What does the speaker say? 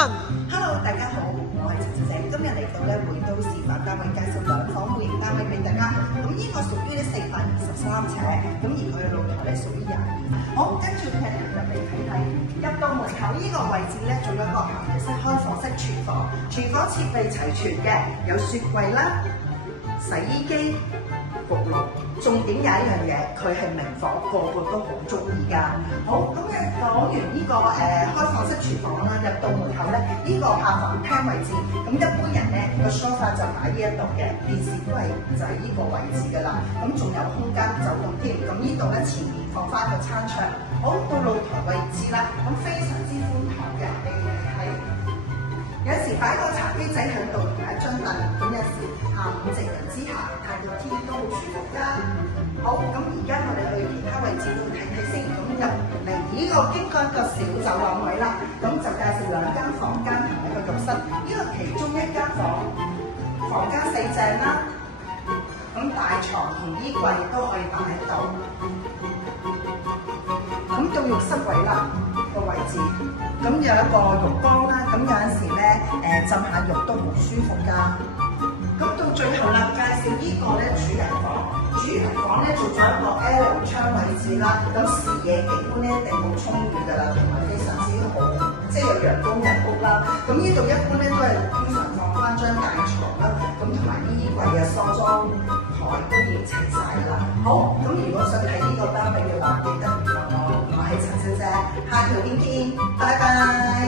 Hello， 大家好，我係陳小姐，今日嚟到咧會都示範單位介紹兩房戶型單位俾大家。咁呢個屬於咧423尺，咁而佢嘅露台咧屬於22。好，跟住劈入嚟睇睇，入到門口呢個位置咧，做咗一個行式開放式廚房，廚房設備齊全嘅，有雪櫃啦、洗衣機、焗爐。重點有一樣嘢，佢係明火，個個都好中意㗎。好，咁嘅講完呢個開放式廚房啦，入到門口咧，呢個客房廳位置，咁一般人咧個 sofa 就擺呢一度嘅，電視櫃就係呢個位置㗎啦。咁仲有空間走動添，咁呢度咧前面放翻個餐桌。好，到露台位置啦，咁非常之寬敞嘅，你睇。有時擺個茶幾仔喺度同埋一張凳，咁有時下午夕陽之下睇到天都好舒服㗎。好，咁而家我哋去其他位置度睇睇先。咁入嚟呢個經過一個小走廊位啦，咁就介紹兩間房間同一個浴室。呢個其中一間房間4正啦，咁大床同衣櫃都可以擺喺度。咁到浴室位啦個位置，咁有一個浴缸啦，咁有陣時咧浸下浴都好舒服㗎。咁到最後啦，介紹呢個咧主人房。主人房咧做咗一個 L 窗位置啦，咁視野景觀咧一定好充裕㗎啦，同埋非常之好，即係有陽光入屋啦。咁呢度一般咧都係經常放翻張大床啦，咁同埋衣櫃啊、梳妝台都已經齊晒啦。好，咁如果想睇呢個單位嘅話，記得聯絡我係陳小姐，下條片見，拜拜。